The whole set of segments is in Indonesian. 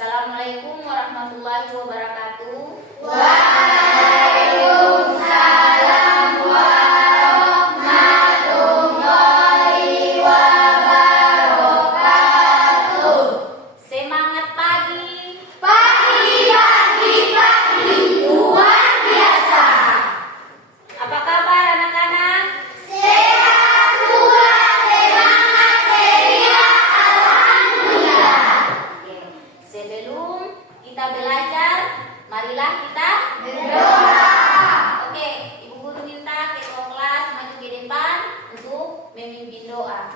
Assalamualaikum warahmatullahi wabarakatuh. Waalaikumsalam warahmatullahi wabarakatuh. Semangat pagi. Pagi luar biasa. Apa kabar anak-anak? Sehat pula, semangat ceria, alhamdulillah. Oke. Sebelum kita belajar, marilah kita Berdoa. Oke, Ibu Guru minta ketua kelas maju ke depan untuk memimpin doa.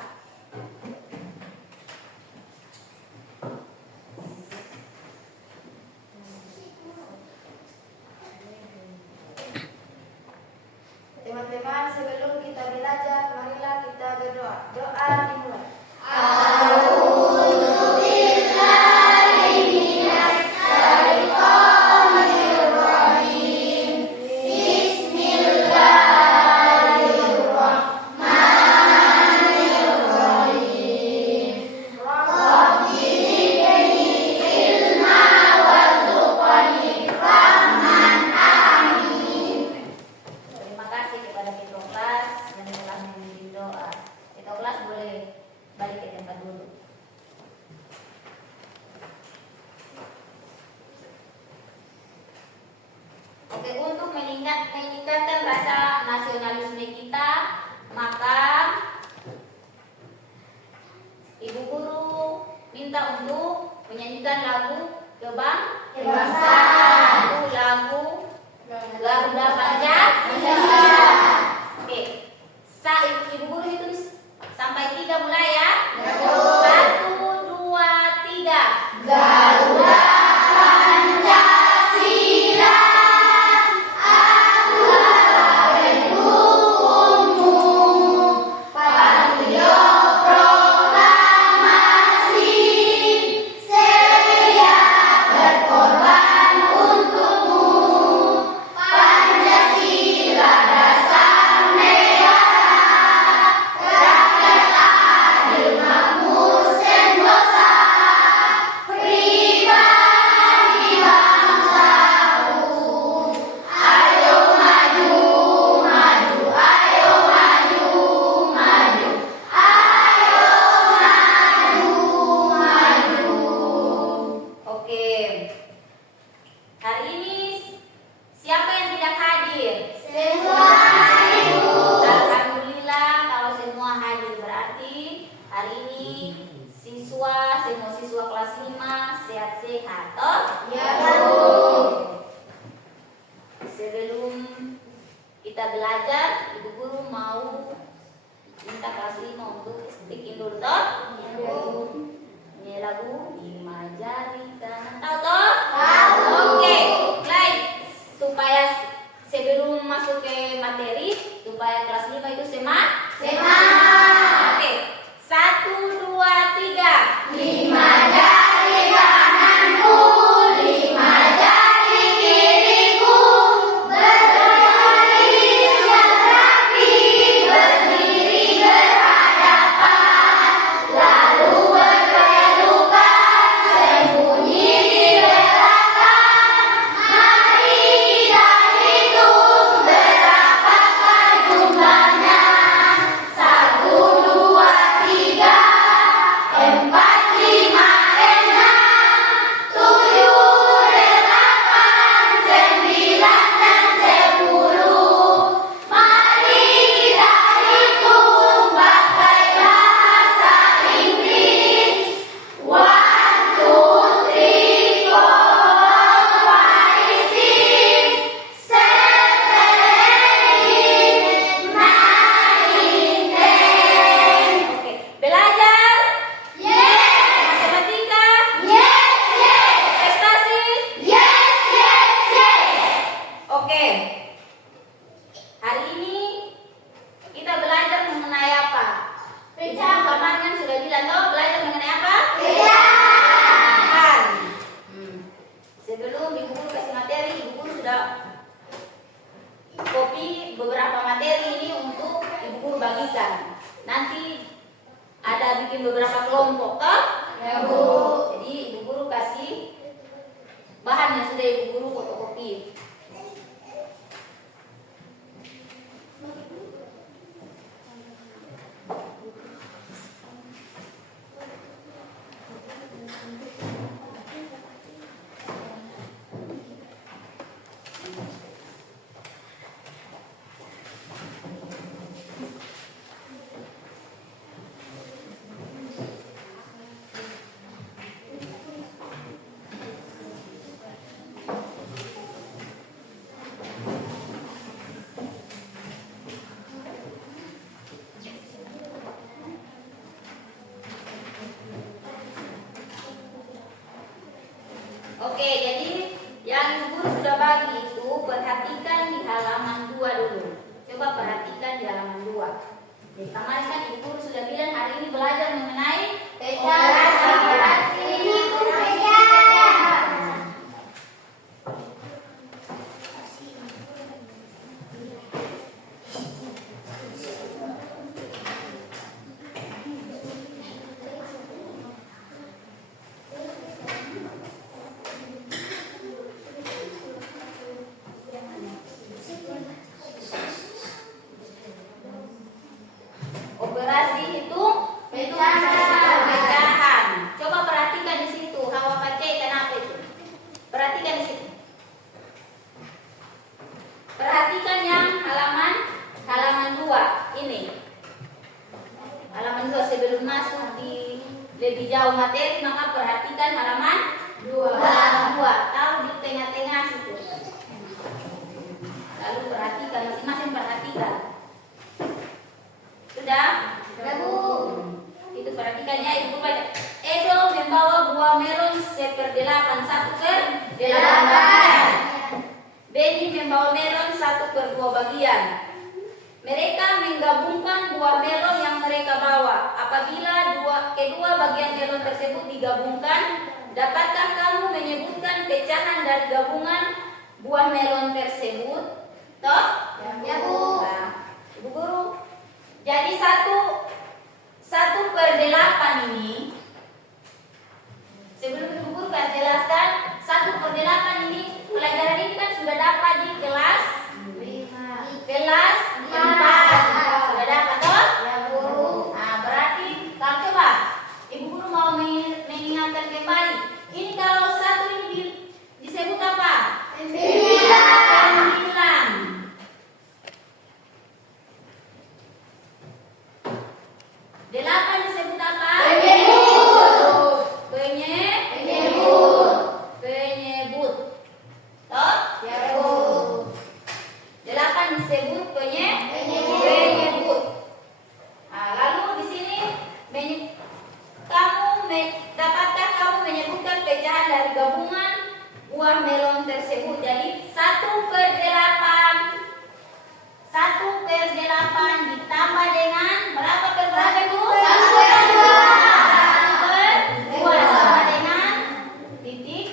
Teman-teman, sebelum kita belajar, marilah kita berdoa. Doa dimulai. Terima kasih kepada ketua kelas yang telah memimpin doa. Ketua kelas boleh balik ke tempat dulu. Oke, untuk meningkatkan rasa nasionalisme kita, maka Ibu Guru minta untuk menyanyikan lagu Kebangsaan. lagu Garuda Pancasila. Oke, Ibu Guru itu sampai 3 mulai ya. 1, 2, 3. Garuda Pancasila, aku harap mendukungmu. Patriot proklamasi, sedia berkorban untukmu. Pancasila dasar negara, rakyat adil makmur sentosa. Pribadi bangsaku, ayo maju, maju, ayo maju, maju, ayo maju, maju. Oke. Hari ini siapa yang tidak hadir? Semua ibu. Alhamdulillah kalau semua hadir, berarti hari ini semua siswa kelas 5 sehat-sehat toh? Ya, Bu. Sebelum kita belajar, Ibu Guru mau minta kelas 5 untuk bikin dulu toh? Ya, Bu. Ini lagu 5 jari kanan, tahu toh? Tahu. Oke, mulai. Supaya sebelum masuk ke materi, supaya kelas 5 itu semangat. Oke, 1, 2, 3. 5 jari kananku, 5 jari kiriku, berdiri siap rapi, berdiri berhadapan, lalu berpelukan, sembunyi di belakang. Mari kita hitung berapakah jumlahnya. Oke, jadi yang Ibu Guru sudah bagi itu perhatikan di halaman 2 dulu. Coba perhatikan di halaman 2. Jadi kemarin kan Ibu Guru sudah bilang hari ini belajar mengenai Operasi. Operasi itu Pecahan. pecahan. Coba perhatikan di situ. Hawa pace kenapa itu? Perhatikan di situ. Perhatikan yang halaman 2 ini. Halaman 2 sebelum masuk di lebih jauh materi maka perhatikan halaman 2. Tahu di tengah-tengah situ. Lalu perhatikan masing-masing perhatikan. Sudah? Itu perhatikan ya Ibu baca. Edo membawa buah melon 1/8, 1/8. Benny membawa melon 1/2 bagian. Mereka menggabungkan buah melon yang mereka bawa. Apabila kedua bagian melon tersebut digabungkan, dapatkah kamu menyebutkan pecahan dari gabungan buah melon tersebut? Toh? Ya, Bu. Nah, Ibu Guru. Jadi 1/8 ini sebelum Ibu Guru kan jelaskan 1/8 ini pelajaran ini kan sudah dapat di kelas 4 sudah dapat toh? Ya, Bu. Nah, berarti kalau coba Ibu Guru mau mengingatkan kembali. Ini kalau 1 ini disebut apa? 9. 8 disebut apa? Penyebut. Toh? Ya, Bu. 8 disebut penyebut. Nah, lalu di sini dapatkah kamu menyebutkan pecahan dari gabungan buah melon tersebut? Jadi 1/8. 1/8 ditambah dengan berapa per berapa Bu? 1/2 sama dengan titik.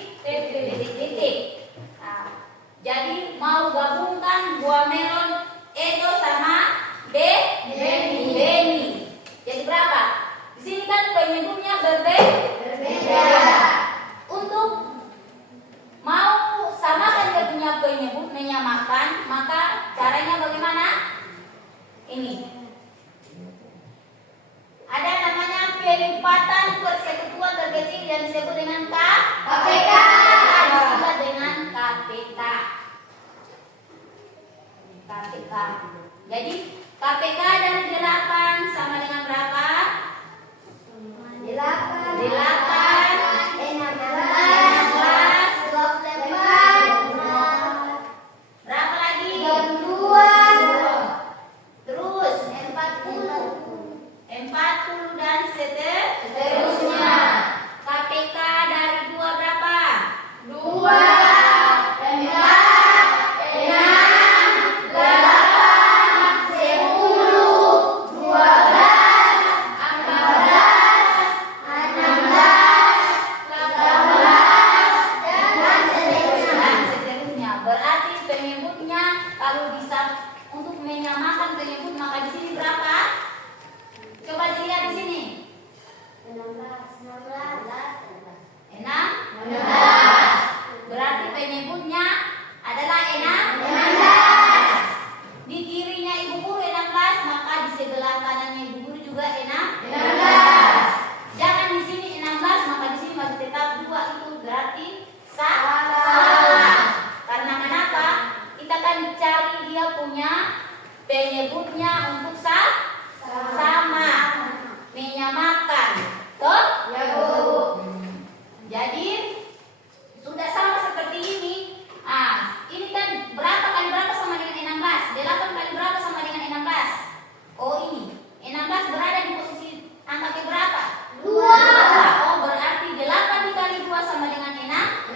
Nah, jadi mau gabungkan buah melon Edo sama Benny. Jadi berapa? Di sini kan penyebutnya berbeda. Untuk mau samakan dia punya penyebut menyamakan, maka caranya bagaimana? Ini. Ada namanya pelipatan persekutuan terkecil yang disebut dengan KPK. Disebut dengan KPK. Jadi KPK dari 8 sama dengan berapa? 8. 16. Berapa lagi? 2. Terus 40 dan seterusnya. KPK dari 2 berapa? dan seterusnya. Berarti penyebutnya kalau bisa untuk menyamakan penyebut maka di sini berapa? Coba dilihat di sini. 6. Berarti penyebutnya adalah 16. Di kirinya Ibu Guru 16, maka di sebelah kanannya Ibu Guru juga 16. Jangan di sini 16, maka di sini masih tetap 2, itu berarti salah. Karena kenapa? Kita kan cari dia punya penyebutnya untuk sama, menyamakan. Toh? Ya, Bu. Jadi sudah sama seperti ini. Ini kan berapa kali berapa sama dengan 16? 8 kali berapa sama dengan 16? Oh ini 16 berada di posisi angka ke berapa? 2. Oh berarti 8 dikali 2 sama dengan 16.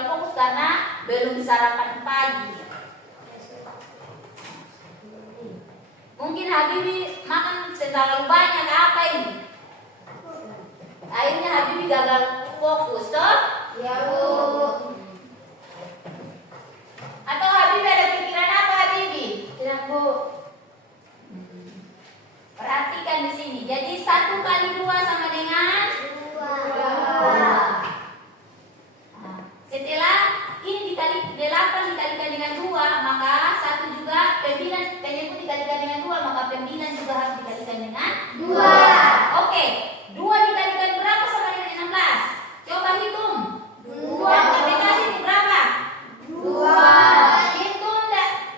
terlalu fokus karena belum sarapan pagi. Mungkin Habibi makan terlalu banyak apa ini? Akhirnya Habibi gagal fokus, toh? Ya, Bu. Atau Habibi ada pikiran apa Habibi? Tidak, Bu. Perhatikan di sini. Jadi 1 kali 2 sama dengan 2. Nah, setelah ini dikali 8 dikalikan dengan 2, maka 1 juga pembilan penyebut dikalikan dengan 2, maka pembilan juga harus dikalikan dengan 2. Oke, 2 dikalikan berapa sama dengan 16? Coba hitung. 2 KPK sini berapa? 2. Hitung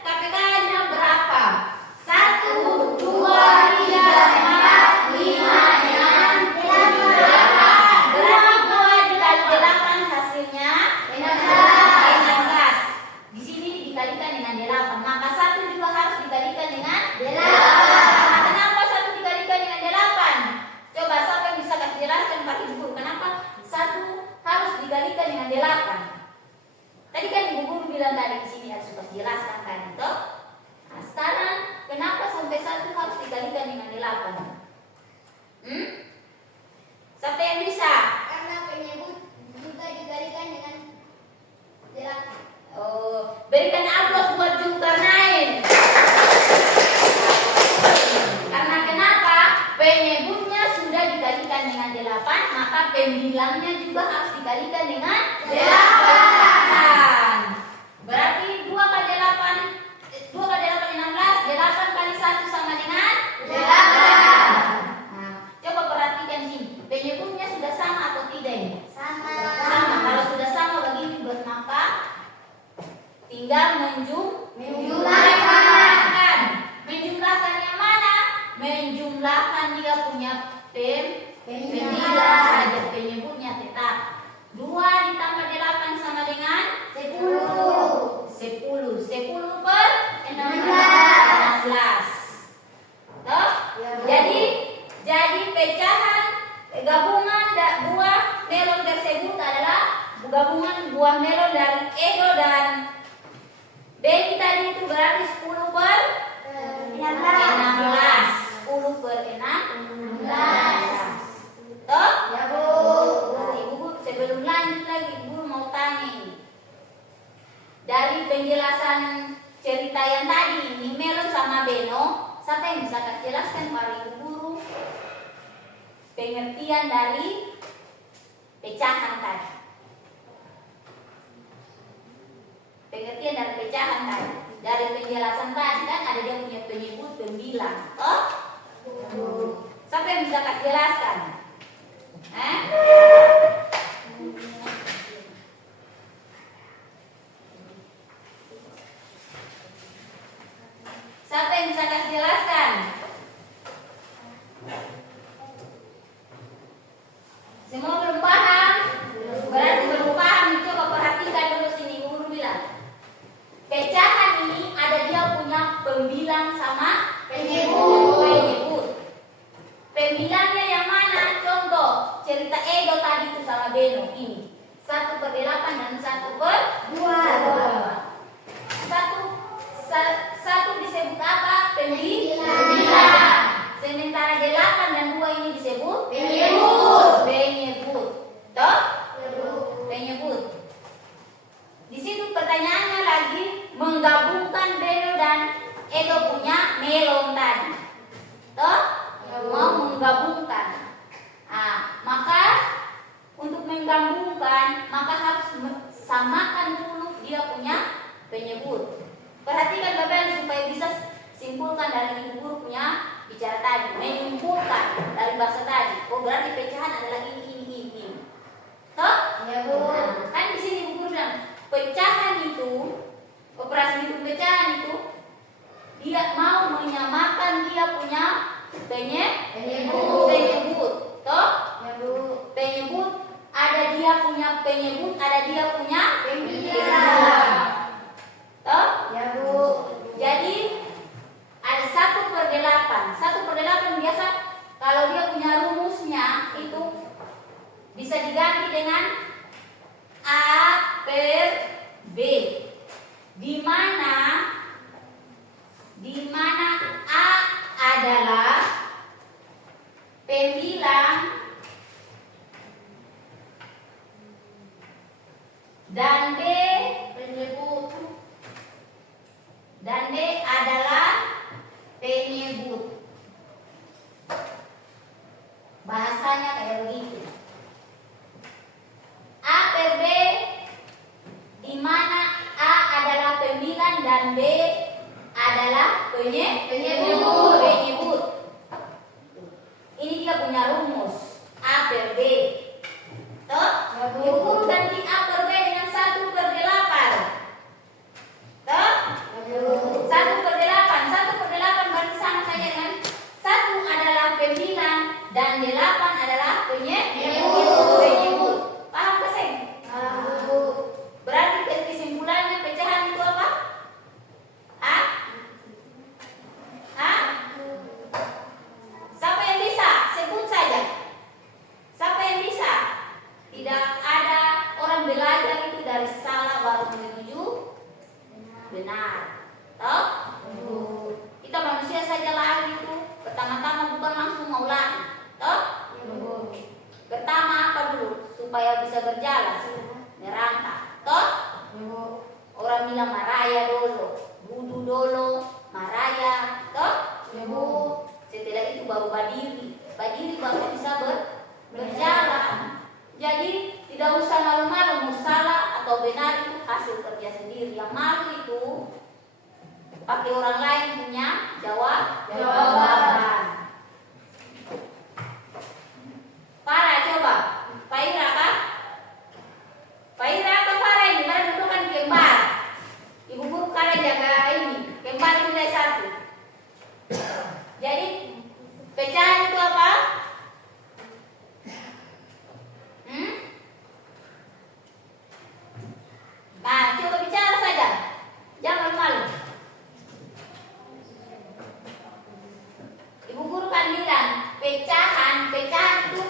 KPK-nya berapa? 1, 2, 3, 4, 5, 6, 7, 8. Berarti 2 dikali 8 hasilnya 16. Di sini dikalikan dengan 8. Maka 1 juga harus dikalikan dengan 8. Kenapa 1 dikalikan dengan 8? Coba siapa yang bisa kasih jelaskan Pak Ibu Guru kenapa 1 harus dikalikan dengan 8? Tadi kan Ibu Guru bilang tadi di sini harus jelaskan kan itu. Nah, sekarang kenapa sampai 1 harus dikalikan dengan 8? Siapa yang bisa? Karena penyebut juga dikalikan dengan 8. Oh, berikan aplaus buat Zulkarnain. Karena kenapa? Penyebutnya sudah dikalikan dengan 8, maka pembilangnya juga harus dikalikan dengan 8. Berarti 2 kali 8 16, 8 kali 1 sama dengan 8. Nah, coba perhatikan sini. Penyebutnya sudah sama atau tidak ini? Sama. Kalau sudah sama begini maka tinggal menjumlahkan. Menjumlahkan yang mana? Menjumlahkan dia punya pembilang saja, penyebutnya tetap. 2 ditambah 8 sama dengan 10. 10 per 16. Toh? Jadi pecahan gabungan buah melon tersebut adalah gabungan buah melon dari Edo dan Beni tadi itu berarti 10 per 16. 10 per 16. Toh? Ya, Bu. Nah, Ibu Guru sebelum lanjut lagi Ibu Guru mau tanya ini. Dari penjelasan cerita yang tadi ini melon sama beno, siapa yang bisa jelaskan pada Ibu Guru pengertian dari pecahan tadi? Pengertian dari pecahan tadi. Dari penjelasan tadi kan ada dia punya penyebut pembilang. Oh? Siapa yang bisa jelaskan? Siapa yang bisa jelaskan? Semua belum paham? Berarti belum paham. Coba perhatikan dulu sini Guru bilang. Pecahan ini ada dia punya pembilang sama penyebut. Pembilangnya yang mana? Contoh cerita Edo tadi itu sama Beno ini 1 per 8 dan 1 per 2. Satu disebut apa? Pembilang. Sementara 8 dan 2 ini disebut penyebut. Toh? Penyebut. Di situ pertanyaannya lagi menggabungkan Beno dan Edo punya melon tadi. Toh? Mau menggabungkan. Maka untuk menggabungkan maka harus samakan dulu dia punya penyebut. Perhatikan Bapak supaya bisa simpulkan dari Ibu Guru punya bicara tadi, menyimpulkan dari bahasa tadi. Oh berarti pecahan adalah ini. Toh? Ya, Bu. Nah, kan di sini Ibu Guru bilang pecahan itu, operasi hitung pecahan itu dia mau menyamakan dia punya penyebut. Toh? Ya, Bu. Penyebut ada dia punya penyebut, ada dia punya Pembilang. Toh? Ya, Bu. Jadi ada 1 per 8. 1 per 8 biasa kalau dia punya rumusnya itu bisa diganti dengan A per B, di mana A adalah pembilang dan B penyebut, dan D adalah penyebut. Bahasanya kayak begitu. A per B, di mana A adalah pembilang dan B adalah penyebut. Ini dia punya rumus A per B. Toh, Ibu ganti A per B dengan 1/8. Toh, 1/8. 1/8 berarti sama saja dengan 1 adalah pembilang dan 8 adalah penyebut. Paham Kasih? Berarti kesimpulannya pecahan itu apa? Siapa yang bisa? Sebut saja. Siapa yang bisa? Tidak ada orang belajar itu dari salah baru menuju benar. Toh? Kita manusia saja lari itu. Pertama-tama bukan langsung mau lari. Toh? Pertama apa dulu? Supaya bisa berjalan. Merangkak. Toh? Orang bilang maraya dulu, budu dulu, maraya. Toh? Setelah itu baru berdiri baru bisa berjalan. Jadi tidak usah malu-malu mau salah atau benar, itu hasil kerja sendiri. Yang malu itu pakai orang lain punya jawaban. Farah coba, Faira kah? Faira atau Farah ini? Mana dulu kan kembar. Ibu guru kalian jaga ini, kembar ini nilai 1. Jadi pecahan itu apa? Nah, coba bicara saja. Jangan malu. Ibu guru kan bilang pecahan itu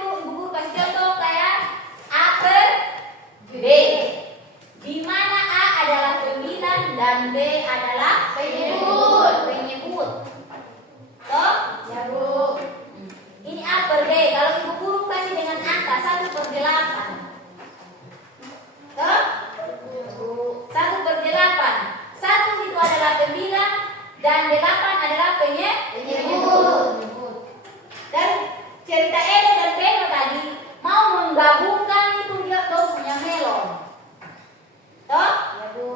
ibu guru kasih contoh kayak A per B, di mana A adalah pembilang dan B adalah penyebut. Toh? Ya Bu. Ini A per B. Kalau ibu guru kasih dengan angka 1/8. Toh? 1/8. 1 itu adalah pembilang dan 8 adalah penyebut. Dan cerita Edo dan Beno tadi mau menggabungkan itu dia tuh punya melon. Toh? Ya Bu.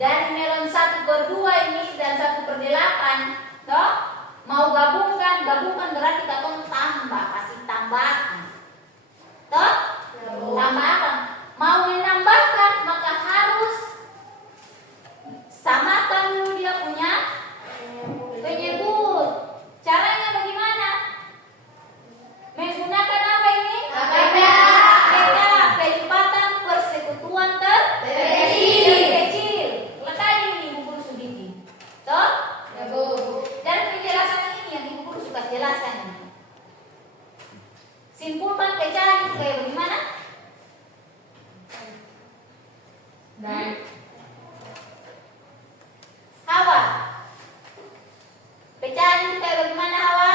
Dari melon 1/2 ini dan 1/8. Toh? Mau gabungkan berarti kita tambah, kasih tambahan. Toh? Ya Bu. Tambah apa? Mau menambahkan maka harus samakan dulu dia punya penyebut. Caranya bagaimana? Menggunakan apa ini? Kelipatan persekutuan terkecil. Letak ini ibu guru Suditi. Toh? Ya Bu. Dan penjelasan ini yang ibu guru suka jelaskan ini. Simpulkan pecahan itu kayak bagaimana? Hawa. Pecahan itu kayak bagaimana Hawa?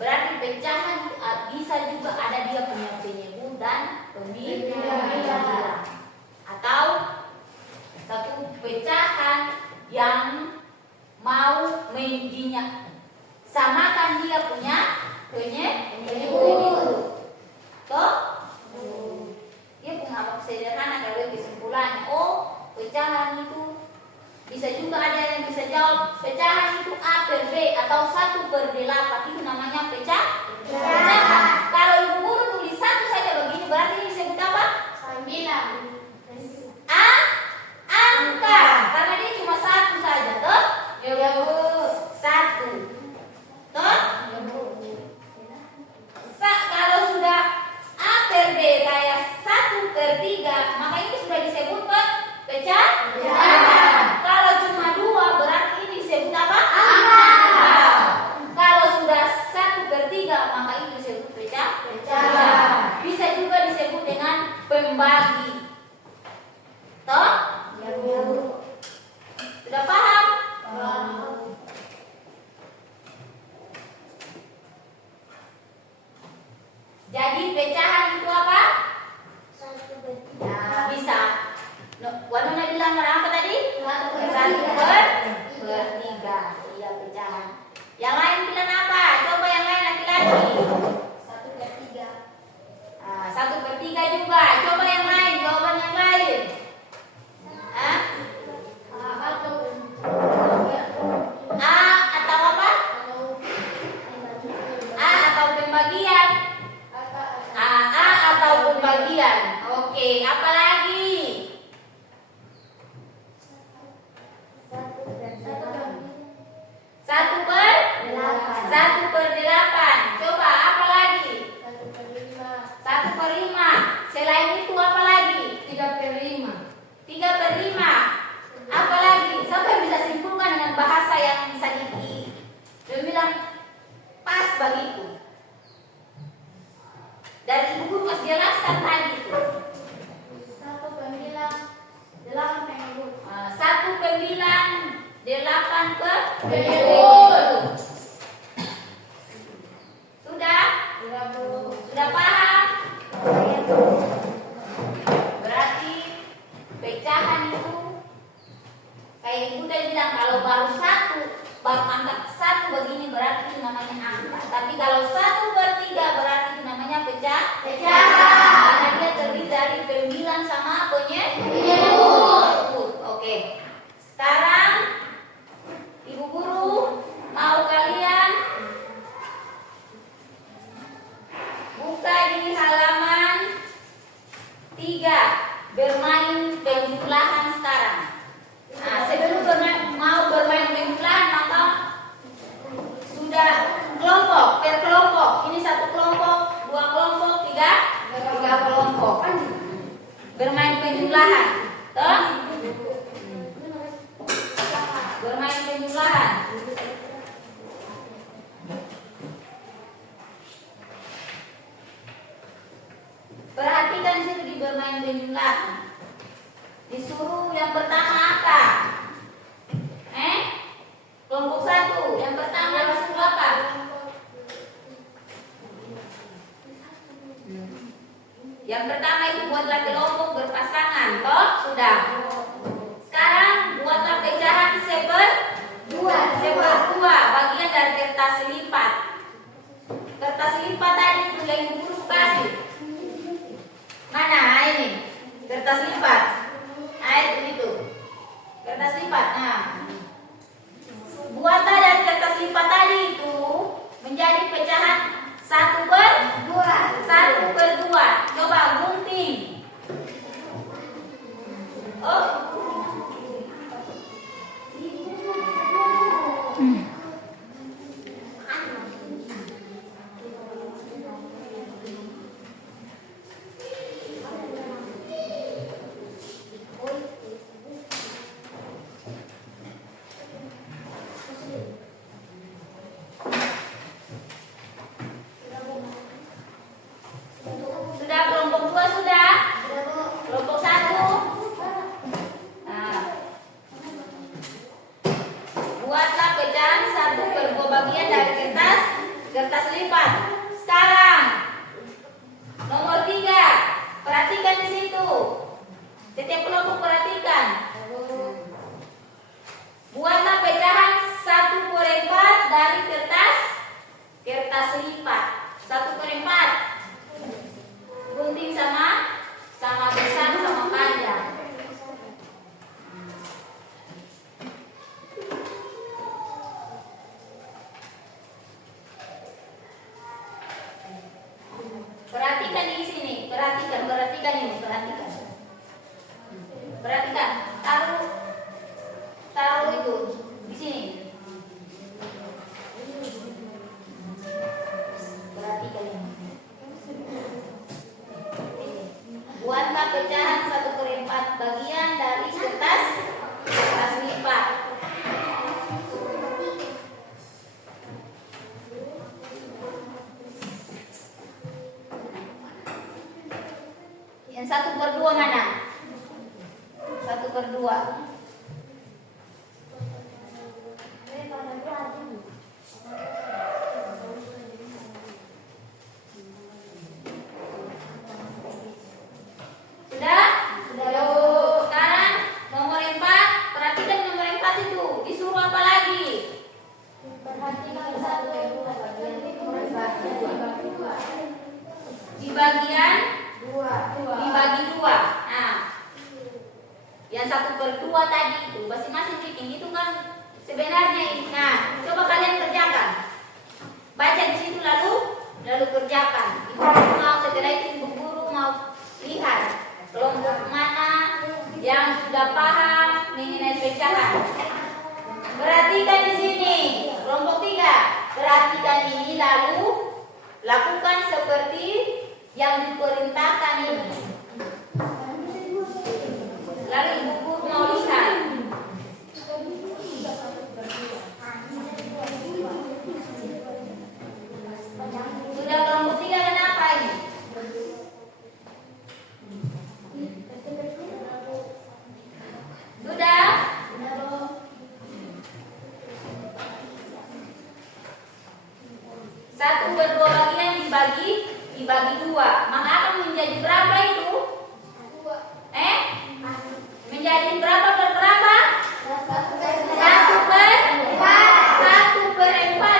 Berarti pecahan itu bisa juga ada dia punya penyebut dan pembilang. Atau satu pecahan yang mau mendinya samakan dia punya penyebut. Toh? Dia punya apa sederhana kalau kesimpulannya. Oh, pecahan itu bisa juga ada yang bisa jawab pecahan itu A per B atau 1/8. Itu namanya pecahan. Kalau ibu guru tulis 1 saja begini berarti ini disebut apa? 9. Angka. Karena dia cuma 1 saja, toh? Ya Bu. 1. Toh? Ya Bu. Kalau sudah A per B kayak 1/3, maka ini sudah disebut pecahan. Kalau cuma 2 berarti ini disebut apa? Angka. Kalau sudah 1 begini berarti itu namanya angka. Tapi kalau 1/3 berarti itu namanya pecahan. Karena dia terdiri dari pembilang sama penyebut. Oke. Sekarang Ibu Guru mau kalian buka di halaman 3, bermain penjumlahan sekarang. Nah, sebelum mau bermain penjumlahan maka sudah kelompok per kelompok. Ini 1 kelompok, 2 kelompok, 3 kelompok. Bermain penjumlahan. Toh? Bermain penjumlahan. Perhatikan di situ di bermain penjumlahan. Disuruh yang pertama apa? Kelompok 1. Yang pertama disuruh apa? Yang pertama itu buatlah kelompok berpasangan. Toh? Sudah. Sekarang buatlah pecahan 1/2 bagian dari kertas lipat. Kertas lipat tadi itu yang Ibu Guru kasih. Mana ini? Kertas lipat. Itu. Kertas lipat. Nah. Buatlah dari kertas lipat tadi itu menjadi pecahan 1/2. Coba gunting. Oh. Sudah kelompok 2 sudah? Kelompok 1. Nah. Buatlah pecahan 1/2 bagian dari kertas lipat. Sekarang nomor 3. Perhatikan di situ. Setiap kelompok perhatikan. Buatlah pecahan 1/4 dari kertas lipat. 1/4. Gunting sama besar sama panjang. Perhatikan di sini, perhatikan ini, perhatikan. Taruh itu di sini. Perhatikan ini. Buatlah pecahan 1/4 bagian dari kertas lipat. Yang 1/2 mana? 1/2. Sudah? Sekarang nomor 4. Perhatikan nomor 4 itu. Disuruh apa lagi? Perhatikan 1/2 Di bagian 2. dibagi 2. Nah, yang 1/2 tadi itu masing-masing bikin itu kan sebenarnya ini. Nah, coba kalian kerjakan. Baca di situ lalu kerjakan. Ibu guru mau setelah itu Ibu Guru mau lihat kelompok mana yang sudah paham mengenai pecahan. Perhatikan di sini kelompok 3. Perhatikan ini lalu lakukan seperti yang diperintahkan ini. Lalu Ibu Guru mau lihat. Sudah kelompok 3 kenapa ini? Sudah? 1/2 bagian dibagi 2. Maka akan menjadi berapa itu? Menjadi berapa per berapa? 1/4.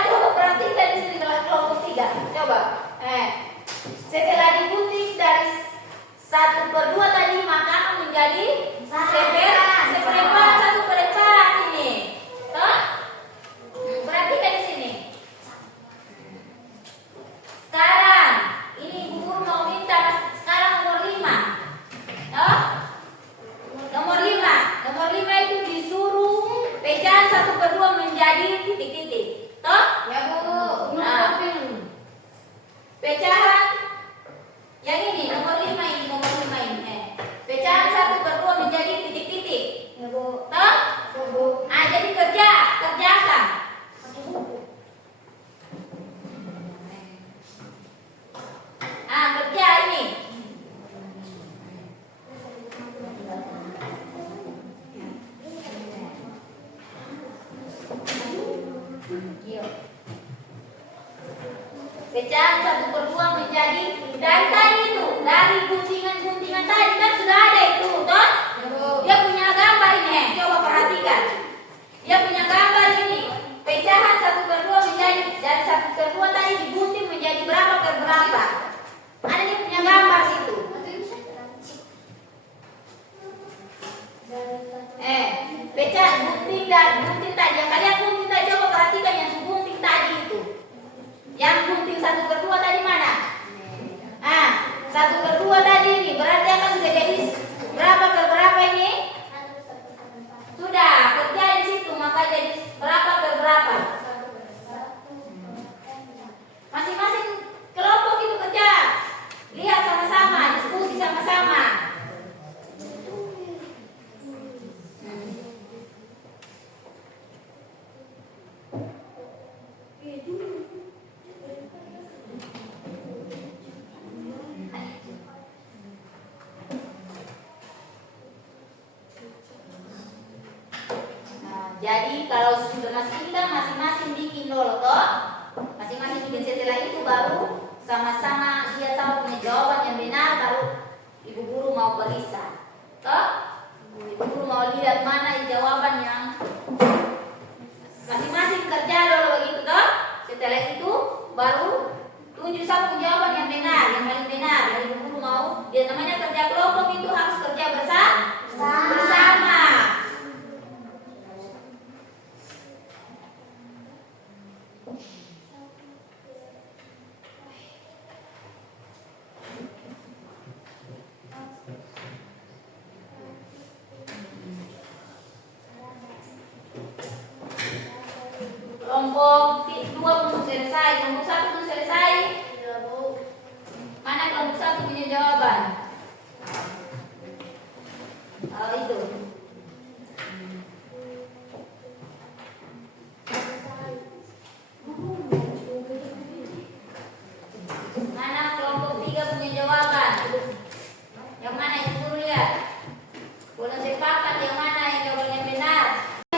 Pecahan 1/2 menjadi dari tadi itu, dari guntingan-guntingan tadi kan sudah ada itu, toh? Dia punya gambar ini, coba perhatikan. Dia punya gambar ini. Pecahan 1/2 menjadi dari 1/2 tadi digunting menjadi berapa per berapa? Ada dia punya gambar situ. Pecahan gunting dan gunting tadi yang kalian gunting tadi, coba perhatikan yang gunting tadi itu. Yang gunting 1/2 tadi mana? 1/2 tadi ini berarti akan jadi berapa per berapa ini? Sudah kerja di situ, maka jadi berapa per berapa? Masing-masing kelompok itu kerja. Lihat sama-sama, diskusi sama-sama. Jadi kalau sudah kita masing-masing bikin dulu toh, masing-masing bikin, setelah itu baru sama-sama lihat sama punya jawaban yang benar, baru ibu guru mau barisan toh, ibu guru mau lihat mana jawaban yang masing-masing kerja dulu begitu toh. Setelah itu baru tunjuk satu jawaban yang benar, yang paling benar. Dan ibu guru mau, dia namanya kerja kelompok itu harus kerja bersama. Kelompok 2 belum selesai, kelompok 1 belum selesai. Mana kelompok 1 punya jawaban? Itu. Mana kelompok 3 punya jawaban? Yang mana yang guru lihat? Boleh sepakat yang mana yang jawabannya benar?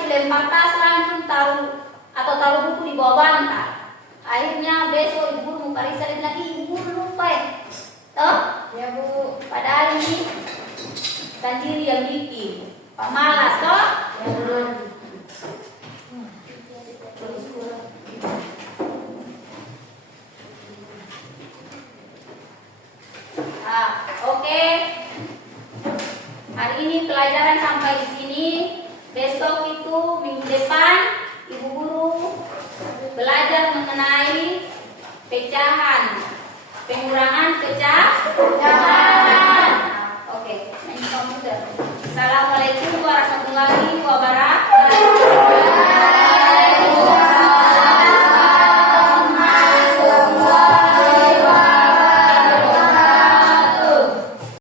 Lempar tas langsung taruh buku di bawah bantal. Akhirnya besok ibu guru mau parisa lagi, ibu guru lupa toh? Ya bu. Padahal ini sendiri yang bikin. Pak malas toh? Ya bu. Oke. Hari ini pelajaran sampai di sini. Besok itu minggu depan ibu guru belajar mengenai pecahan, pengurangan pecahan.